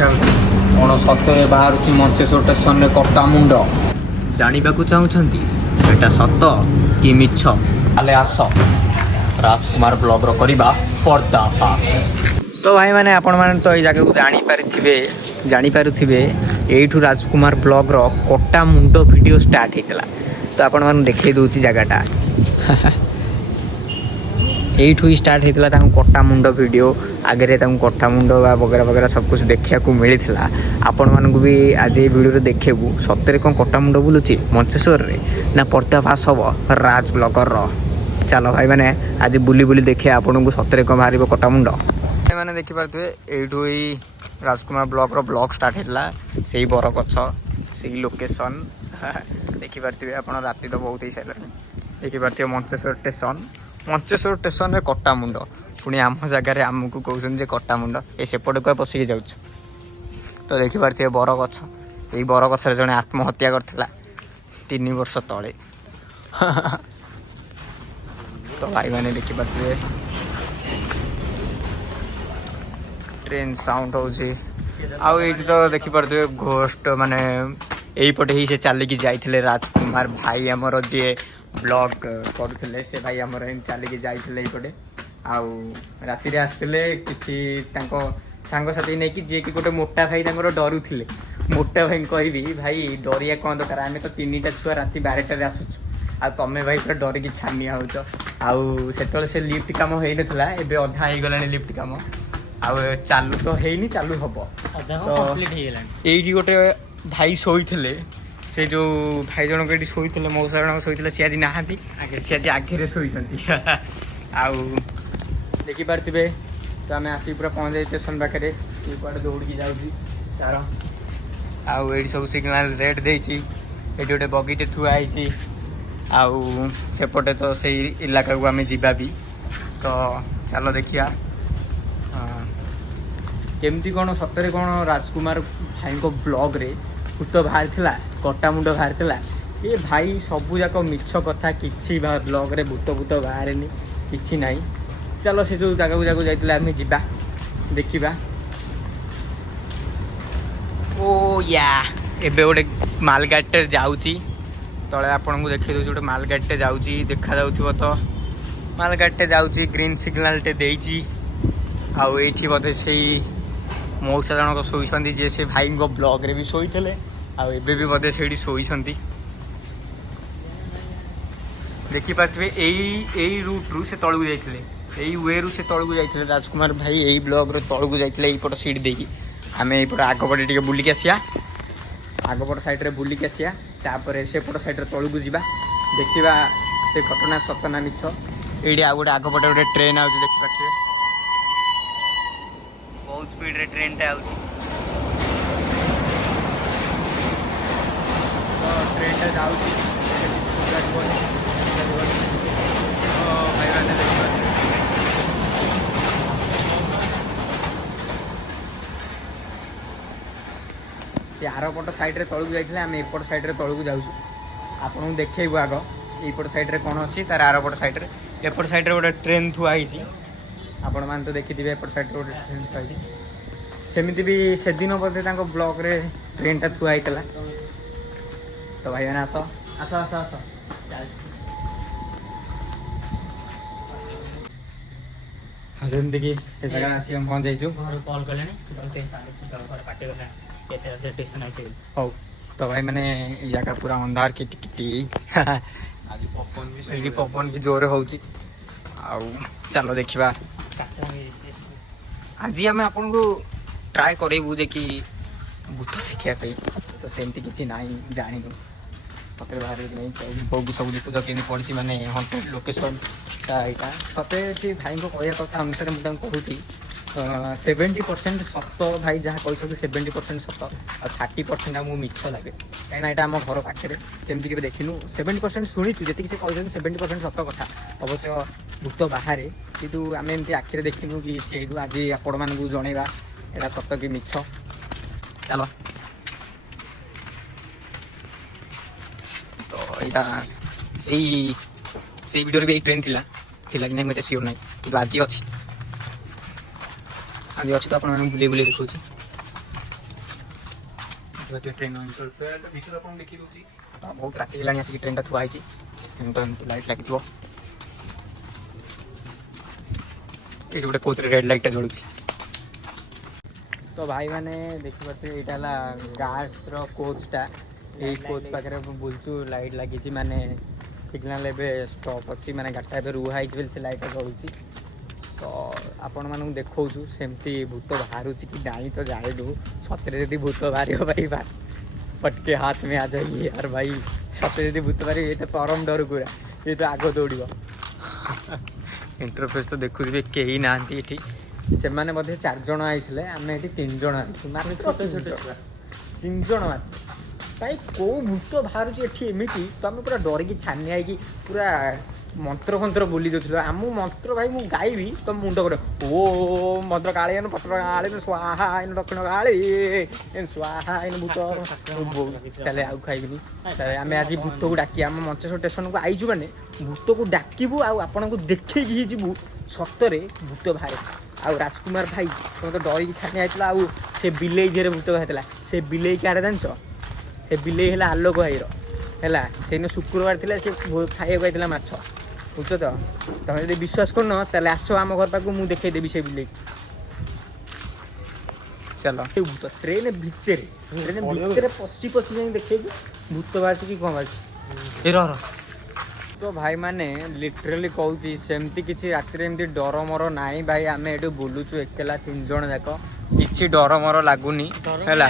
देखा कौन सतरे बाहर मंचेश्वर स्टेशन कटा मुंड जानवाक चाहूँगी एटा सत कि मिछ ताले आस राजकुमार ब्लॉगर करवा पर्दाफाश। तो भाई मैंने आपण मैंने तो ये जगह को जानीपारे यू राजकुमार ब्लॉगर कटा मुंड वीडियो स्टार्ट होता। तो आपण मैंने देखे दूसरी जगहटा यू ही स्टार्ट होता कटा मुंड वीडियो आगे कटा मुंड वगैरह वगैरह सब कुछ देखा मिलता। आपण मानक भी आज ये वीडियो देखू सतरे कौन कटा मुंड बुलूची मंचेश्वर रे ना पर्दाफाश हम राज ब्लॉगर। चलो भाई मैंने आज बुली बुली देखे आपन को सतरे कौन बाहर कटा मुंड मैंने देखिपे यू ही राजकुमार ब्लॉगर ब्लॉग स्टार्ट होता से बरगछ से लोकेशन देखिपे आप राति तो बहुत ही सारे देखिपे मंचेश्वर स्टेशन में कटा मुंड पुणी आम जगार आमको कहते कटा मुंड ये सेपट को पशिकी जाऊँ। तो देखिपे बरगछ यही बरगछ जड़े आत्महत्या करथिला 3 वर्ष तले। तो भाई मैंने देखिपे ट्रेन साउंड होती तो देखिपे घोस्ट माने यहीपटे ही से चलिकी जाइए राजकुमार भाई आमर जी ब्लॉग करुले से भाई आमर चलिकी जाइए यहीपटे आउ राति आसते किसी सांगसाथी नहीं कि जी कि गोटे मोटा भाई डरुले मोटा भाई कहबी भाई डरिया कौन दरकार आम तो 3टा छुआ राति 12टार आसुच आ तमें भाई पूरा डरिकी छानिया होच आउ से लिफ्ट कम हो ना एवं अधा हो गला लिफ्ट कम आउ चालू तो है चालू हम तो ये गोटे भाई शोते से जो भाई जनक ये शोते मौसा जनक शोते सी आज नहांती सी आज आगे शोती आउ देखिपे तो आम आसिक पूरा पहुँच जाए स्टेशन पाखे कड़े दौड़ी जाऊँगी तार आउ ये सब सिग्नाल रेड देती ये गोटे बगीटे थुआई आउ सेपटे तो से इलाका को आम जा भी। तो चलो देखिया केमती कौन सतरे कौन राजकुमार भाई को ब्लॉग रे भूत बाहर थिला कटा मुंड बाहर थिला ये भाई सबू जाक मिछ कथा किसी ब्लॉग रे भूत भूत बाहर किसी नाई। चलो से जो जगह को जाइए आम जा देखा ओ या एबे गोटे मालगाड़ीटे जाऊँगी तले आपन को देखी दूसरी गोटे मालगाड़ीटे जाऊँगी देखा जाऊ तो मालगाड़ीटे जाऊँगी ग्रीन सिग्नालटे देती आउ ये बोधे से मौसा जनक शोती जे से भाई ब्लॉग रे भी शोते आबे भी बोधे से शोती देखिपे यही रूट रू से तलू जाते यही वे रू से तलू जाते राजकुमार भाई यही ब्लॉग रो तलू जाते यहीपट सीट देकी आम यहीपट आगपटे टे बुलिकी आसिया आगपट साइड बुलिकी आसिया तापर सेपट साइड तलू जावा देखा से घटना सतना मिछ ये आ गए आगपटे गोटे ट्रेन आउे देखिपे बहुत स्पीड रे ट्रेन टा आउची तो ट्रेन टा जाउची से आरपट साइड तलू जाइए आम एपट साइड तलू जाऊँ आपन देखो आग यपट साइड कौन अच्छी तार आरपट साइड एपट साइड गोटे ट्रेन थुआई आपण मैंने तो देखी एपट साइड गोटे ट्रेन थुआई सेमती भी से दिन बोधे ब्लॉक रे ट्रेन टा थुआई तो भाई मैंने आस आस आस आस जमीक जगह आस पहुँच जाइए कॉल कले हौ तो भाई मैंने जगह पूरा अंधार किटी पवन भी जोर हो चलो देखा आज आम आपन को ट्राए करेबू जे कि भूत देखापी तो सेमती किसी ना जानी सतरे बाहर नहीं सब देखुच कि पड़ी माने हंटेड लोकेशन यहाँ सतरे भाई को कह कथा अनुसार मुझे कहूँ 70% सत भाई जहाँ कही 70% सत और 30% आमको मिछ लगे कहीं यहाँ आम घर पाखे केमती के देखिनु 70% शुणीचु जी से कहते 70% सत कथा अवश्य भूत बाहर कितु आम एमती आखिरे देखिनु कि से आज आपण मानू जनइबा यहाँ सत कि मिछ। चलो तो यहाँ से वीडियो भी ट्रेन थिला कि नहीं मुझे सियोर ना कि आज अच्छी आज अच्छी तो आप बुले बुले देखा ट्रेन ভিতরে ଆପଣ ଦେଖି ଦଉଛି ବହୁତ ରାତି ହେଲାଣି ଆସିକି ଟ୍ରେନଟା ଥୁଆ ହେଇଛି ତ ଏମିତି ଲାଇଟ୍ ଲାଗିଥିବ ଏଇଠି ଗୋଟେ କୋଚରେ ରେଡ୍ ଲାଇଟ୍ଟା ଜଳୁଛି ତ ଭାଇମାନେ ଦେଖିପାରୁଥିବେ ଏଇଟା ହେଲା ଗାର୍ଡସର କୋଚ୍ଟା ଏଇ କୋଚ୍ ପାଖରେ ବୁଲୁଛୁ ଲାଇଟ୍ ଲାଗିଛି ମାନେ ସିଗ୍ନାଲ ଏବେ ଷ୍ଟପ୍ ଅଛି ମାନେ ଗାଡ଼ିଟା ଏବେ ରୁହା ହେଇଛି ବୋଲି ସେ ଲାଇଟ୍ଟା ଜଳୁଛି ତ ଆପଣମାନଙ୍କୁ ଦେଖାଉଛୁ ସେମିତି ଭୂତ ବାହାରୁଛି କି ନାହିଁ ତ ଜାଣିଲୁ ସତରେ ଯଦି ଭୂତ ବାହାରିବ ଭାଇ ପଟକେ ହାତ ମେ ଆ ଯାଇଏ ଆର ଭାଇ ସତରେ ଯଦି ଭୂତ ବାହାରିବ ଏ ତ ପରମ ଡର ପୁରା ଏ ତ ଆଗ ଦୌଡ଼ିବ ଇଣ୍ଟରଫେସ୍ ତ ଦେଖୁଥିବେ କେହି ନାହାନ୍ତି ଏଠି ସେମାନେ ବୋଧେ 4 ଜଣ ଆଇଥିଲେ ଆମେ ଏଠି 3 ଜଣ ଆଇଛୁ ମାନେ ଛୋଟ ଛୋଟ ଛୁଆ 3 ଜଣ ମାତ୍ର ଭାଇ କେଉଁ ଭୂତ ବାହାରୁଛି ଏଠି ଏମିତି ତ ଆମେ ପୁରା ଡରିକି ଛାନିଆ ହେଇକି ପୁରା ମନ୍ତ୍ର ଫନ୍ତ୍ର ବୋଲି ଦେଉଥିଲୁ ଆମ ମନ୍ତ୍ର ଭାଇ ମୁଁ ଗାଇବି ତ ମୁଣ୍ଡ କରେ ଓ ମନ୍ତ୍ର କାଳେ ପତ୍ର କାଳେ ସ୍ୱାହା ଏନ ଦକ୍ଷିଣ କାଳେ ସ୍ୱାହା ଏନ ଭୂତ ତାହେଲେ ଆଉ ଖାଇବିନି ତାହେଲେ ଆମେ ଆଜି ଭୂତକୁ ଡାକି ଆମ ମଞ୍ଚେଶ୍ୱର ଷ୍ଟେସନକୁ ଆଇଛୁ ମାନେ ଭୂତକୁ ଡାକିବୁ ଆଉ ଆପଣଙ୍କୁ ଦେଖେଇକି ହିଁ ଯିବୁ ସତରେ ଭୂତ ବାହାରେ ଆଉ ରାଜକୁମାର ଭାଇ ତମେ ତ ଡରିକି ଛାନିଆ ହେଇଥିଲା ଆଉ ସେ ବିଲେଇ ଧିରେ ଭୂତ ବାହାରିଥିଲା ସେ ବିଲେଇ କାହାର ଜାଣିଛ ସେ ବିଲେଇ ହେଲା ଆଲୋକ ଭାଇର ହେଲା ସେଇଦିନ ଶୁକ୍ରବାର ଥିଲା ସେ ଖାଇବାକୁ ଆଇଥିଲା ମାଛ ବୁଝୁଛ ତ ତମେ ଯଦି ବିଶ୍ୱାସ କରୁନ ତାହେଲେ ଆସ ଆମ ଘର ପାଖକୁ ମୁଁ ଦେଖେଇଦେବି ସେ ବିଲେଇ ଚାଲ ଭୂତ ଟ୍ରେନ ଭିତରେ ପଶି ଯାଇ ଦେଖେଇବୁ ଭୂତ ବାହାରୁଛି କି କ'ଣ ବାହାରୁଛି ଏ ରହ ତ ଭାଇମାନେ ଲିଟରାଲି କହୁଛି ସେମିତି କିଛି ରାତିରେ ଏମିତି ଡର ମର ନାହିଁ ଭାଇ ଆମେ ଏଠୁ ବୁଲୁଛୁ ଏକେଲା 3 ଜଣ ଯାକ କିଛି ଡର ମର ଲାଗୁନି ହେଲା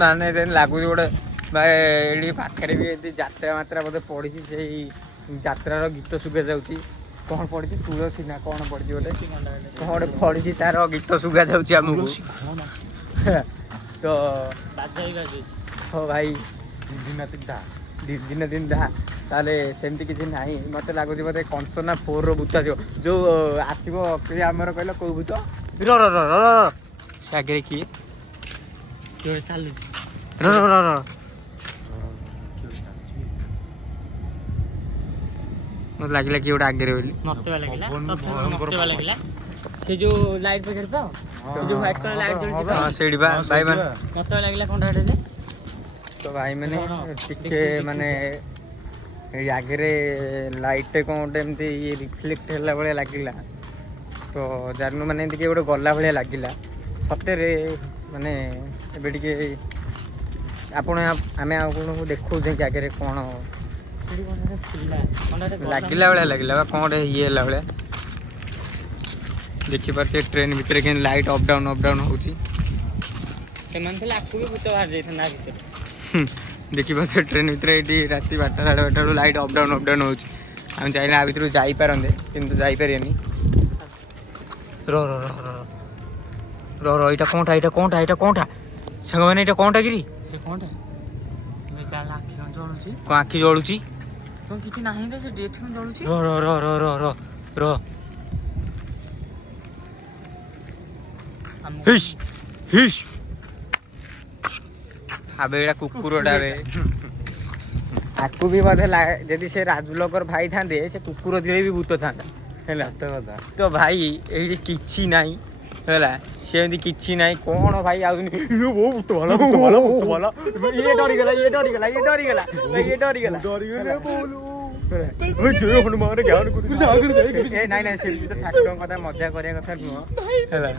ମାନେ ଲାଗୁଛି ଗୋଟେ ଭାଇ ଏଠି ପାଖରେ ବି ଏମିତି ଯାତ୍ରା ମାତ୍ରା ବୋଧେ ପଡ଼ିଛି ସେଇ ଯାତ୍ରାର ଗୀତ ଶୁଭା ଯାଉଛି କ'ଣ ପଡ଼ିଛି ତୁଳସୀ ନା କ'ଣ ପଡ଼ିଛି ଗୋଟେ କ'ଣ ଗୋଟେ ପଡ଼ିଛି ତାର ଗୀତ ଶୁଭା ଯାଉଛି ଆମକୁ ତ ହଁ ଭାଇ ଦିନ ତାହେଲେ ସେମିତି କିଛି ନାହିଁ ମୋତେ ଲାଗୁଛି ବୋଧେ କଞ୍ଚନା 4ର ଭୂତ ଆସିବ ଯେଉଁ ଆସିବ ଆମର କହିଲ କେଉଁ ଭୂତ ସେ ଆଗରେ କିଏ ଚାଲୁଛି ମତେ ଲାଗିଲା କି ଗୋଟେ ଆଗରେ ବୋଲି ମତେ ଲାଗିଲା ସେ ଯୋଉ ଲାଇଟ୍ ପାଖରେ ତ ଯୋଉ ହ୍ୱାଇଟ୍ କଲର ଲାଇଟ୍ ଜଳୁଛି ହଁ ସେଇଠି ବା ଭାଇ ମାନେ ମତେ ଲାଗିଲା କଣଟା ହେଟେ ତ ଭାଇ ମାନେ ଟିକେ ମାନେ ଏଇ ଆଗରେ ଲାଇଟ୍ଟେ କ'ଣ ଗୋଟେ ଏମିତି ଇଏ ରିଫ୍ଲେକ୍ଟ ହେଲା ଭଳିଆ ଲାଗିଲା ତ ଜାଣିନୁ ମାନେ ଏମିତି କିଏ ଗୋଟେ ଗଲା ଭଳିଆ ଲାଗିଲା ସତରେ ମାନେ ଏବେ ଟିକେ ଆମେ ଆପଣଙ୍କୁ ଦେଖାଉଛେ କି ଆଗରେ କ'ଣ ଲାଗିଲା ଭଳିଆ ଲାଗିଲା ବା କ'ଣ ଗୋଟେ ଇଏ ହେଲା ଭଳିଆ ଦେଖିପାରୁଛେ ଟ୍ରେନ୍ ଭିତରେ କେମିତି ଲାଇଟ୍ ଅପ୍ ଡାଉନ୍ ହେଉଛି ସେମାନେ ଥିଲେ ଆକୁ ବି ଭୂତ ବାହାରି ଯାଇଥାନ୍ତା ଭିତରେ ଦେଖିପାରୁଛେ ଟ୍ରେନ୍ ଭିତରେ ଏଇଠି ରାତି 12ଟା 12:30 ବେଳୁ ଲାଇଟ୍ ଅପ୍ ଡାଉନ୍ ହେଉଛି ଆମେ ଚାହିଁଲେ ଆ ଭିତରୁ ଯାଇପାରନ୍ତେ କିନ୍ତୁ ଯାଇପାରିବାନି ଏଇଟା କ'ଣଟା ସାଙ୍ଗମାନେ ଏଇଟା କ'ଣଟା କିରି କ'ଣ ଆଖି ଜଳୁଛି କିଛି ନାହିଁ ତ ସେ ଡେଟ୍ କ'ଣ ଜଳୁଛି ଆବେ ଏଇଟା କୁକୁରଟା ବେ ଆକୁ ବି ବୋଧେ ଯଦି ସେ ରାଜୁଲକର ଭାଇ ଥାନ୍ତେ ସେ କୁକୁର ଧିରେ ବି ଭୂତ ଥାନ୍ତା ହେଲା ତ ଭାଇ ଏଇଠି କିଛି ନାହିଁ ହେଲା ସେମିତି କିଛି ନାହିଁ କ'ଣ ଭାଇ ଆଉଛନ୍ତି ଭୂତ ଭଲ ଇଏ ଡରିଗଲା ନାଇଁ ସେ ଠାକୁରଙ୍କ କଥା ମଜା କରିବା କଥା ନୁହଁ ହେଲା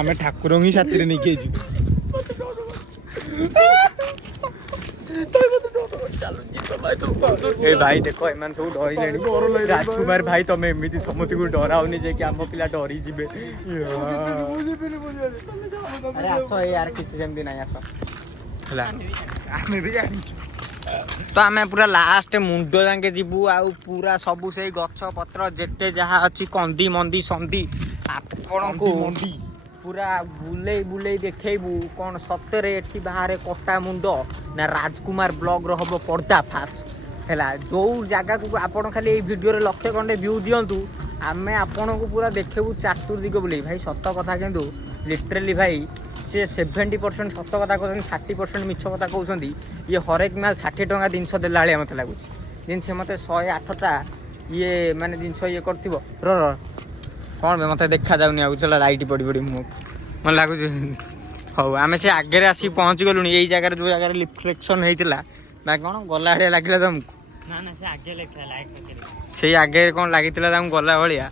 ଆମେ ଠାକୁରଙ୍କୁ ହିଁ ସାଥିରେ ନେଇକି ଆଇଛୁ ଏ ଭାଇ ଦେଖ ଏମାନେ ସବୁ ଡରିଲେଣି ରାଜକୁମାର ଭାଇ ତମେ ଏମିତି ସମସ୍ତଙ୍କୁ ଡରାଉନି ଯେ କି ଆମ ପିଲା ଡରିଯିବେ ଆରେ ଆସ ୟାର କିଛି ସେମିତି ନାହିଁ ଆସ ହେଲା ଆମେ ବି ଜାଣିଛୁ ତ ଆମେ ପୁରା ଲାଷ୍ଟ ମୁଣ୍ଡ ଯାକେ ଯିବୁ ଆଉ ପୁରା ସବୁ ସେଇ ଗଛ ପତ୍ର ଯେତେ ଯାହା ଅଛି କନ୍ଦି ମନ୍ଦି ସନ୍ଧି ଆପଣଙ୍କୁ ପୁରା ବୁଲେଇ ଦେଖେଇବୁ କ'ଣ ସତରେ ଏଠି ବାହାରେ କଟା ମୁଣ୍ଡ ନା ରାଜକୁମାର ବ୍ଲଗ୍ର ହବ ପର୍ଦ୍ଦା ଫାସ୍ ହେଲା ଯେଉଁ ଜାଗାକୁ ଆପଣ ଖାଲି ଏଇ ଭିଡ଼ିଓରେ 100 ଖଣ୍ଡେ ଭ୍ୟୁ ଦିଅନ୍ତୁ ଆମେ ଆପଣଙ୍କୁ ପୁରା ଦେଖେଇବୁ ଚାତୁର୍ଦିଗ ବୁଲେଇ ଭାଇ ସତ କଥା କିନ୍ତୁ ଲିଟରାଲି ଭାଇ ସେ 70% ସତ କଥା କହୁଛନ୍ତି 30% ମିଛ କଥା କହୁଛନ୍ତି ଇଏ ହରେକ ମାଲ 60 ଟଙ୍କା ଜିନିଷ ଦେଲା ଭଳିଆ ମୋତେ ଲାଗୁଛି ଜିନିଷ ମୋତେ 108ଟା ଇଏ ମାନେ ଜିନିଷ ଇଏ କରିଥିବ କ'ଣ ମୋତେ ଦେଖାଯାଉନି ଆଉ ଚଲା ଲାଇଟ୍ ପଡ଼ି ମୁଁ ମୋତେ ଲାଗୁଛି ହଉ ଆମେ ସେ ଆଗରେ ଆସିକି ପହଞ୍ଚି ଗଲୁଣି ଏଇ ଜାଗାରେ ଯୋଉ ଜାଗାରେ ରିଫ୍ଲେକ୍ସନ୍ ହେଇଥିଲା ନା କ'ଣ ଗଲା ଭଳିଆ ଲାଗିଲା ତମକୁ? ନା ସେ ଆଗେ ଲେଖା ଲାଇଟ୍ ପାଖରେ ସେଇ ଆଗରେ କ'ଣ ଲାଗିଥିଲା ତମକୁ ଗଲା ଭଳିଆ?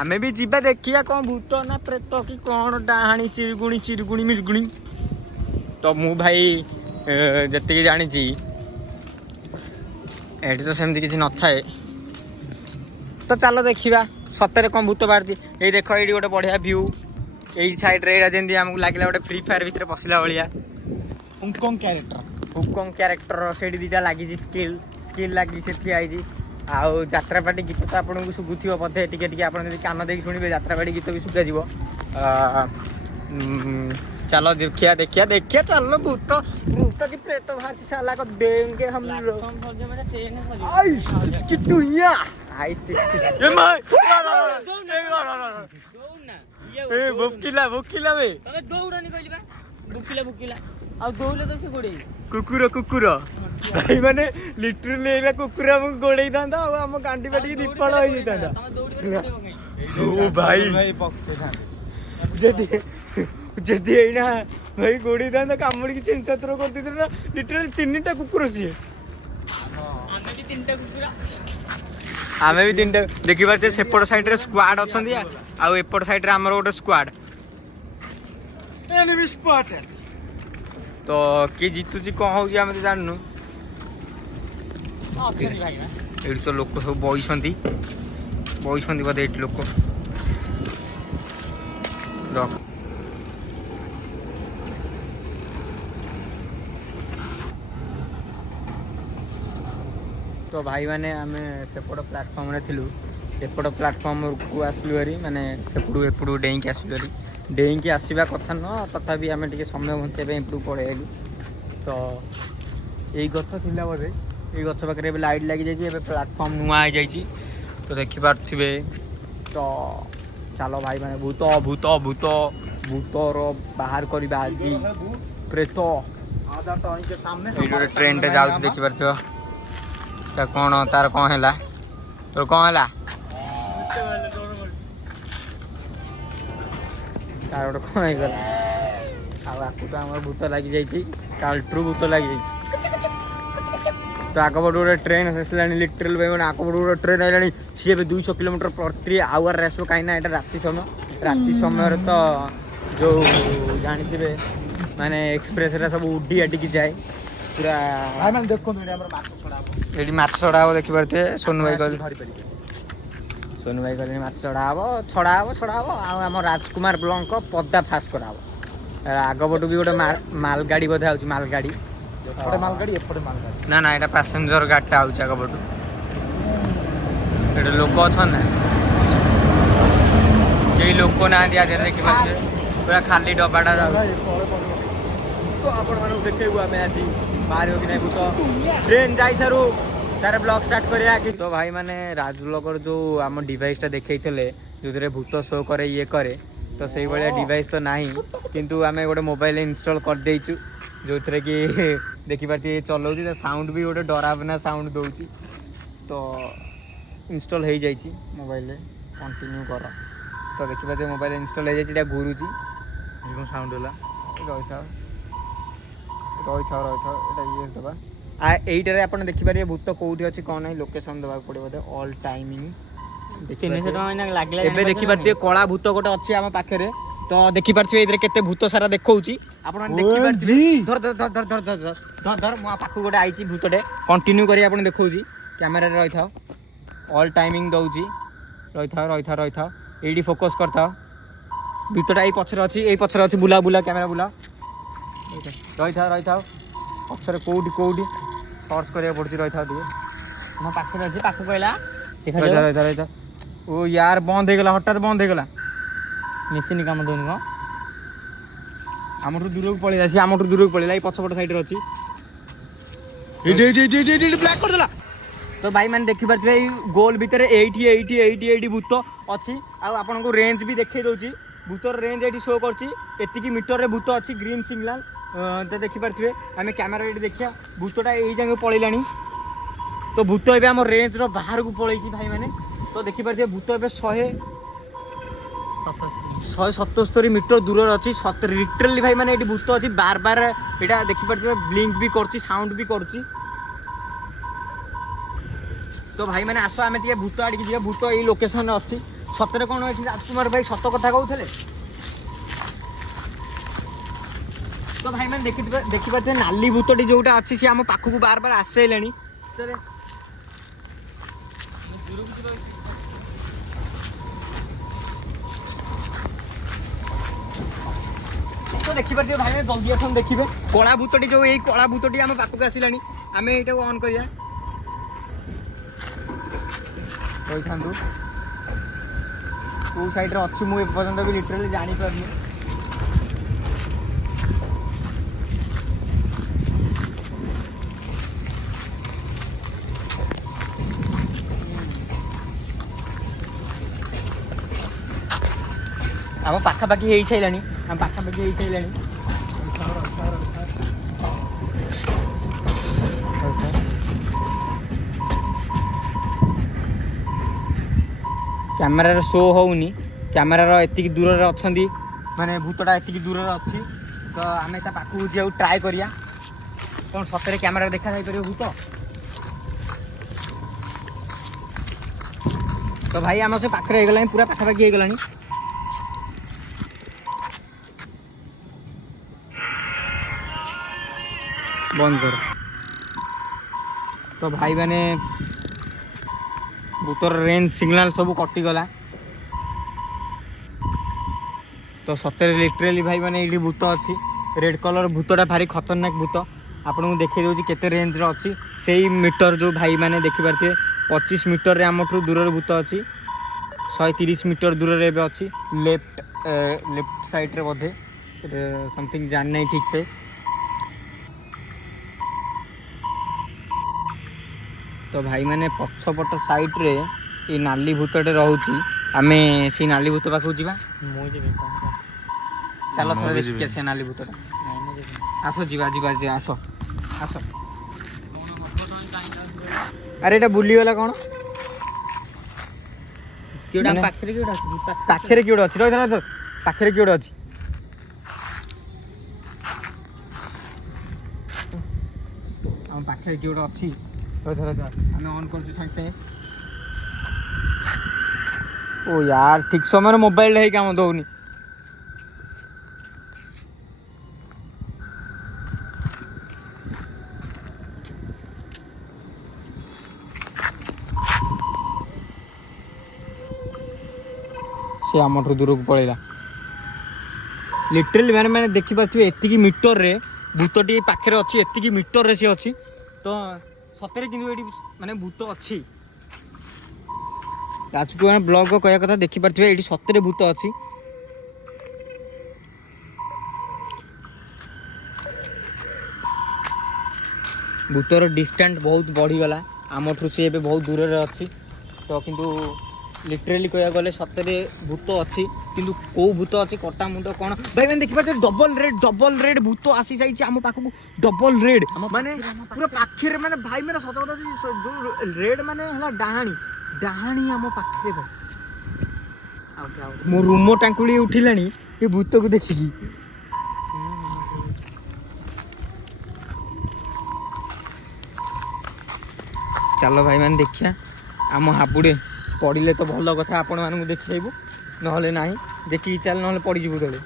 ଆମେ ବି ଯିବା ଦେଖିବା କ'ଣ ଭୂତ ନା ପ୍ରେତ କି କ'ଣ ଡାହାଣୀ ଚିରୁଗୁଣି ମିରୁଗୁଣି। ତ ମୁଁ ଭାଇ ଯେତିକି ଜାଣିଛି ଏଠି ତ ସେମିତି କିଛି ନଥାଏ, ତ ଚାଲ ଦେଖିବା ସତରେ କ'ଣ ଭୂତ ବାହାରୁଛି। ଏଇ ଦେଖ ଏଇଠି ଗୋଟେ ବଢ଼ିଆ ଭ୍ୟୁ, ଏଇ ସାଇଡ୍ରେ ଏଇଟା ଯେମିତି ଆମକୁ ଲାଗିଲା ଗୋଟେ ଫ୍ରି ଫାୟାର ଭିତରେ ପଶିଲା ଭଳିଆ। ହୁକଙ୍ଗ କ୍ୟାରେକ୍ଟର ସେଇଠି ଦୁଇଟା ଲାଗିଛି, ସ୍କିଲ୍ ଲାଗିଛି, ସେ ଠିଆ ହେଇଛି। ଆଉ ଯାତ୍ରାପାଟି ଗୀତ ତ ଆପଣଙ୍କୁ ଶୁଭୁଥିବ ବୋଧେ ଟିକେ ଟିକେ, ଆପଣ ଯଦି କାନ ଦେଇକି ଶୁଣିବେ ଯାତ୍ରାପାଟି ଗୀତ ବି ଶୁଭାଯିବ। ଚାଲ ଦେଖିଆ ଚାଲ ଭୂତ କି ପ୍ରେତ ବାହାରିଛି ସାଲା କ ଦେंगे हम लोग। ଭୋକିଲା ବେ ଆଉ ଦଉଲେ ତ ସେ ଗୋଡେଇ କୁକୁର ଭାଇ ମାନେ ଲିଟରାଲି ଏଇଲା କୁକୁର ଆମକୁ ଗୋଡେଇଥାନ୍ତା ଆଉ ଆମ ଗାଣ୍ଡି ପାଟିକି ଦୀପଳ ହେଇଯାଇଥାନ୍ତା। ଓ ଭାଇ ଯଦି ଏଇନା ଭାଇ ଗୋଡେଇଥାନ୍ତା କାମୁଡ଼ିକି ଚିନ୍ତାତ୍ର କରିଦେଇଥିଲା। ଲିଟରାଲି 3ଟା କୁକୁର ସିଏ, ଆମେ ବି 3ଟା ଦେଖିପାରୁଛେ। ସେପଟ ସାଇଡରେ ସ୍କ୍ୱାଡ୍ ଅଛନ୍ତି ଆଉ ଏପଟ ସାଇଡରେ ଆମର ଗୋଟେ ସ୍କ୍ୱାଡ୍। ତ କିଏ ଜିତୁଛି କ'ଣ ହଉଛି ଆମେ ତ ଜାଣିନୁ। ଏଇଠି ତ ଲୋକ ସବୁ ବଇଛନ୍ତି ବୋଧେ ଏଇଠି ଲୋକ। ରଖ ତ ଭାଇ ମାନେ ଆମେ ସେପଟ ପ୍ଲାଟଫର୍ମରେ ଥିଲୁ, ଏପଟ ପ୍ଲାଟଫର୍ମକୁ ଆସିଲୁ ଭାରି, ମାନେ ଏପଟୁ ଡେଇଁକି ଆସିଲୁ ଭାରି। ଡେଇଁକି ଆସିବା କଥା ନୁହଁ, ତଥାପି ଆମେ ଟିକେ ସମୟ ବଞ୍ଚାଇବା ପାଇଁ ଏପଟକୁ ପଳେଇ ଆଇଲୁ। ତ ଏଇ ଗଛ ଥିଲା ବୋଧେ, ଏଇ ଗଛ ପାଖରେ ଏବେ ଲାଇଟ୍ ଲାଗିଯାଇଛି, ଏବେ ପ୍ଲାଟଫର୍ମ ନୂଆ ହେଇଯାଇଛି ତ ଦେଖିପାରୁଥିବେ। ତ ଚାଲ ଭାଇ ମାନେ ଭୂତର ବାହାର କରିବା ଆଜି ପ୍ରେତ। ଏଇଠି ଗୋଟେ ଟ୍ରେନଟେ ଯାଉଛି ଦେଖିପାରୁଥିବ। ତା କ'ଣ ତାର କ'ଣ ହେଲା, ତୋର କ'ଣ ହେଲା? ତାର ଗୋଟେ କ'ଣ ହେଇଗଲା। ଆଉ ଆକୁ ତ ଆମର ଭୂତ ଲାଗିଯାଇଛି, କାଲଠୁ ଭୂତ ଲାଗିଯାଇଛି। ତ ଆଗପଟୁ ଗୋଟେ ଟ୍ରେନ୍ ଆସିଲାଣି, ଲିଟରାଲ ଭାଇ ମାନେ ଆଗପଟୁ ଗୋଟେ ଟ୍ରେନ୍ ଆସିଲାଣି। ସିଏ ଏବେ 200 କିଲୋମିଟର ପ୍ରତି ଆୱାରରେ ଆସିବ, କାହିଁକି ନା ଏଇଟା ରାତି ସମୟରେ ତ ଯୋଉ ଜାଣିଥିବେ ମାନେ ଏକ୍ସପ୍ରେସରେ ସବୁ ଉଡ଼ି ଆଡ଼ିକି ଯାଏ ପୁରା। ଏଠି ମାଛ ଛଡ଼ା ହବ ଦେଖିପାରୁଥିବେ। ସୋନୁ ଭାଇ କହିଲେ ମାଛ ଛଡ଼ା ହବ। ଆଉ ଆମ ରାଜକୁମାର ବ୍ଲକଙ୍କ ପଦା ଫାସ୍ କରାହବ। ଆଗପଟୁ ବି ଗୋଟେ ମାଲଗାଡ଼ି ବୋଧେ ଆଉଛି, ମାଲଗାଡ଼ି। ନା ଏଇଟା ପାସେଞ୍ଜର ଗାଡ଼ିଟା ଆଉଛି ଆଗପଟୁ। ଏଠି ଲୋକ ଅଛନ୍ତି ନା, କେହି ଲୋକ ନାହାନ୍ତି ଆଗରେ ଦେଖିପାରୁଥିବେ, ପୁରା ଖାଲି ଡବାଟା ଯାଉଛି। ତ ଆପଣମାନଙ୍କୁ ଦେଖେଇବୁ ଆମେ ଆଜି ବାହାରିବ କି ନାହିଁ ଭୂତ। ଟ୍ରେନ୍ ଯାଇସାରୁ ତାର ବ୍ଲଗ ଷ୍ଟାର୍ଟ କରିବା କି। ତ ଭାଇ ମାନେ ରାଜ ବ୍ଲଗର ଯୋଉ ଆମ ଡିଭାଇସଟା ଦେଖେଇଥିଲେ ଯେଉଁଥିରେ ଭୂତ ଶୋ କରେ ଇଏ କରେ, ତ ସେଇଭଳିଆ ଡିଭାଇସ୍ ତ ନାହିଁ, କିନ୍ତୁ ଆମେ ଗୋଟେ ମୋବାଇଲରେ ଇନଷ୍ଟଲ୍ କରିଦେଇଛୁ ଯେଉଁଥିରେ କି ଦେଖିପାରୁଥିବେ ଚଲାଉଛି। ତା ସାଉଣ୍ଡ ବି ଗୋଟେ ଡରାବନା ସାଉଣ୍ଡ ଦେଉଛି। ତ ଇନଷ୍ଟଲ୍ ହେଇଯାଇଛି ମୋବାଇଲରେ, କଣ୍ଟିନ୍ୟୁ କର। ତ ଦେଖିପାରୁଥିବେ ମୋବାଇଲ ଇନଷ୍ଟଲ୍ ହେଇଯାଇଛି, ଏଇଟା ଘୁରୁଛି। କ'ଣ ସାଉଣ୍ଡ ହେଲା? ରହିଥାଉ ଏଇଟା ଇଏ ଦେବା। এইটারে ଆପଣ ଦେଖିପାରିବେ ଭୂତ କୋଉଠି ଅଛି କ'ଣ ନାହିଁ, ଲୋକେସନ୍ ଦେବାକୁ ପଡ଼ିବ ବୋଧେ। ଅଲ୍ ଟାଇମିଂ 300 ଟଙ୍କା ଲାଗିଲା। ଏବେ ଦେଖିପାରୁଥିବେ କଳା ଭୂତ ଗୋଟେ ଅଛି ଆମ ପାଖରେ। ତ ଦେଖିପାରୁଥିବେ ଏଥିରେ କେତେ ଭୂତ ସାରା ଦେଖଉଛି, ଆପଣ ଦେଖିପାରୁଥିବେ। ଧର ମୋ ପାଖକୁ ଗୋଟେ ଆଇଛି ଭୂତଟେ, କଣ୍ଟିନ୍ୟୁ କରି ଆପଣ ଦେଖଉଛି। କ୍ୟାମେରାରେ ରହିଥାଉ, ଅଲ୍ ଟାଇମିଂ ଦେଉଛି। ରହିଥାଉ ଏଇଠି ଫୋକସ୍ କରିଥାଉ। ଭୂତଟା ଏଇ ପଛରେ ଅଛି, ବୁଲା କ୍ୟାମେରା ବୁଲା। ରହିଥାଉ ପଛରେ କୋଉଠି ସର୍ଚ୍ଚ କରିବାକୁ ପଡୁଛି। ରହିଥାଉ ଟିକେ, ମୋ ପାଖରେ ଅଛି, ପାଖକୁ କହିଲା। ରହିଥା। ଓ ୟାର ବନ୍ଦ ହେଇଗଲା, ହଠାତ୍ ବନ୍ଦ ହେଇଗଲା। ମେସିନ୍ କାମ ଦଉନି କ'ଣ? ଆମଠୁ ଦୂରକୁ ପଳେଇଲା, ଏଇ ପଛପଟ ସାଇଡରେ ଅଛି। ବ୍ଲାକ୍ କରିଦେଲା। ତ ଭାଇ ମାନେ ଦେଖିପାରୁଥିବେ ଏଇ ଗୋଲ ଭିତରେ ଏଇଠି ଭୂତ ଅଛି। ଆଉ ଆପଣଙ୍କୁ ରେଞ୍ଜ ବି ଦେଖେଇ ଦଉଛି, ଭୂତର ରେଞ୍ଜ ଏଇଠି ଶୋ କରୁଛି। ଏତିକି ମିଟରରେ ଭୂତ ଅଛି, ଗ୍ରୀନ୍ ସିଗ୍ନାଲ। ତ ଦେଖିପାରୁଥିବେ, ଆମେ କ୍ୟାମେରା ଏଇଠି ଦେଖିବା। ଭୂତଟା ଏଇ ଯାକେ ପଳେଇଲାଣି। ତ ଭୂତ ଏବେ ଆମ ରେଞ୍ଜର ବାହାରକୁ ପଳେଇଛି ଭାଇ ମାନେ। ତ ଦେଖିପାରୁଥିବେ ଭୂତ ଏବେ 100 177 मीटर दूर अच्छी लिटरली भाई मैंने ये भूत अच्छी बार बार यहाँ देखिपे ब्लिंक भी कर साउंड भी कर तो भाई मैंने आस आम टे भूत आड़िकी जा भूत ये लोकेशन अच्छी सतरे कौन ये राजकुमार भाई सत कथा कहते तो भाई मैंने देखिपे नाली भूतटी जोटा अच्छी सी आम पाखक बार बार आसला तो देखिए भाई जल्दी आसन देखिए कला भूतटी जो यही कला भूतटी आम पाखक आसला आम यहाँ ऑन करिया कौ साइड अच्छी मुझे पर्यटन भी लिटरली जापार आम पाखापाखि हो सारा आम पाखापाखि हो सारा कैमेरा शो होनी कैमेरार एति दूर अच्छा माने भूतटा एति दूर अच्छी तो आम पाखक जाऊ ट्राए करिया कौन सतरे कैमेरा देखा जापर भूत तो भाई आम से पाखे हो पूरा पाखापाखि हो बंद कर तो भाई मैंने भूतर रेंज सिग्नल सब कटिगला तो सतरे लिटरेली भाई मैंने ये भूत अच्छी रेड कलर भूतटा भारी खतरनाक भूत आपन को देखिए दूसरी केते रेंज रो अच्छी से मीटर जो भाई मैंने देखिपारे 25 मीटर रे आमठू दूर भूत अच्छी 130 मीटर दूर रे अच्छी लेफ्ट साइड रे बोधे समथिंग जान नहीं ठीक से तो भाई मैंने पछपट साइड रे ये नाली भूतटे रोचे आम से नाली भूत पाखु जा चलो थोड़ा देखिए से नाली भूतटा आस जीवा आस आस अरे एटा बुलीगला कौन पाखे किए अच्छी रही पाखे किए अच्छी पाखे किए अच्छी आम ऑन कर सागे ओ यार ठीक समय मोबाइल है काम दौनी से आमठू दूर को पड़ेगा लिटरली मैंने देखिपे एति मीटर रे भूतटी पाखे अच्छी एति मीटर रे सी अच्छी तो सतरे कि माने भूत अच्छी राजकुमार ब्लॉग को कह कथा देखिपे ये सतरे भूत अच्छी भूतर डिस्टेंस बहुत बढ़ीगला आमठू सी ए बहुत दूर रे अच्छी तो किंतु लिटरेली कह गले सतरे भूत अच्छी किंतु कौ भूत अच्छी कटा मुंड कौन भाई मैंने देखिए डबल रेड भूत आसी जाइए आम पाखक डबल रेड माने पूरा पाखे माने भाई मेरा सत कथा जो रेड माने हला डाहाणी आम पाखे भाई मो रूम टांकुड़ी उठिलानी ये भूत को देखिकी चलो भाई मैंने देखिया आम हाबुड़े पड़े तो भल कथा आपण मानू देखु ना ना देखिए चल ना पड़जु तले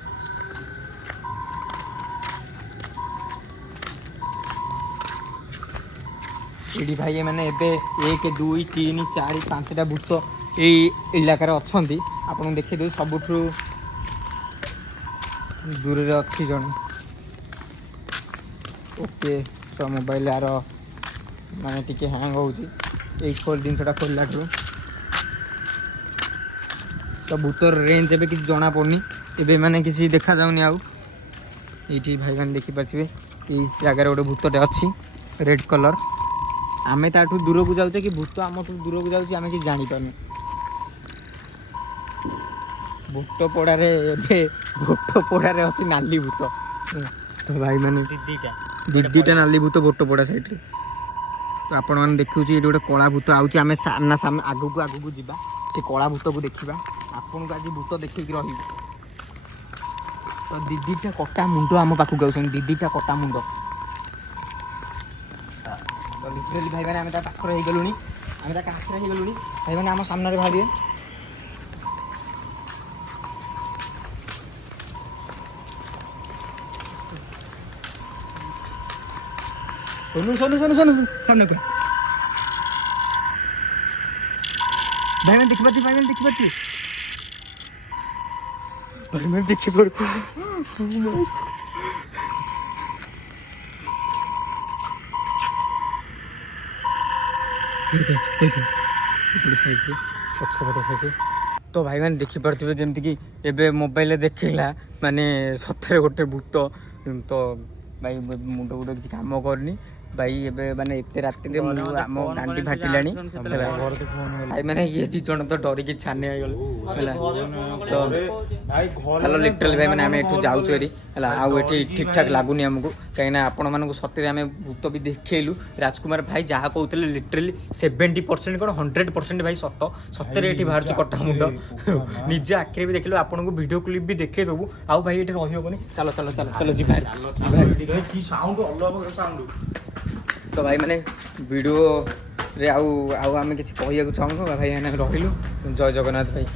ये भाई मैंने एबे 1 2 3 4 5टा भूत यही इलाकार अच्छा आपन देखिए दे सबुठू दूर अच्छी जन ओके सो मोबाइल यार माने टिके हैंग होची खोल जिनसा खोलला तो भूतर रेंज एबे किसी जना पड़नी एबे माने किसी देखा जाउनी आउ ये भाई मैंने देखिपारे इस जगार गोटे भूतटे अच्छी रेड कलर आमे ताठू दूर को जाऊे कि भूत आमठू दूर को जाऊे आमे कि जानी पारनी भोटपड़ारे भोटपड़ारे अच्छी नाली भूत तो भाई मैंने दीटा नाली भूत भोटपड़ा साइड तो आपण मैंने देखुची ये गोटे कला भूत आउची आमे सामना सामने आगू को जावा से कला भूत को देखा ଆପଣଙ୍କୁ ଆଜି ଭୂତ ଦେଖେଇକି ରହିବି। ତ ଦିଦିଟା କଟା ମୁଣ୍ଡ ଆମ ପାଖକୁ ଆଉଛନ୍ତି, ଦିଦିଟା କଟା ମୁଣ୍ଡ। ତ ଲିଟରାଲି ଭାଇମାନେ ଆମେ ତା ପାଖରେ ହେଇଗଲୁଣି, ଆମେ ତା କାଛରେ ହେଇଗଲୁଣି। ଭାଇମାନେ ଆମ ସାମ୍ନାରେ ଭାବିବେ। सोनू सोनू सोनू सोनू सामने को भाई मैं देखी पाती, भाई मैं देखी पाती, भाई मैं देखी पड़ती। तो भाई मैंने देखी पारे जमती कि एबे मोबाइल देखला माने सतरे गोटे भूत। तो भाई मुंड गुड किसी काम करनी भाई एबे माने एते राति रे आम गांडी फाटिलानी भाई माने ये दी जण तो डरी की छाने आइगल हला। तो चलो लिटरली भाई माने हमें एठू जाऊ चोरी हला आ एठी ठीक ठाक लागुनी हमको कहीं ना आपण मानक सतरे हमें भूत भी देखेलु। राजकुमार भाई जहाँ कहते लिटरली 70% कौन 100% भाई सत सतरे एठी बाहर कटा मुंड निजे आखिरे भी देखलु। आपन को वीडियो क्लिप भी देखे देबू आउ भाई एठी रहि होबनी। चलो चलो चलो चलो जी भाई की साउंड अलग साउंड। तो भाई मैंने वीडियो रे आउ आउ आम किसी कहू चाहूँ भाई मैंने रहिलु। जय जगन्नाथ भाई।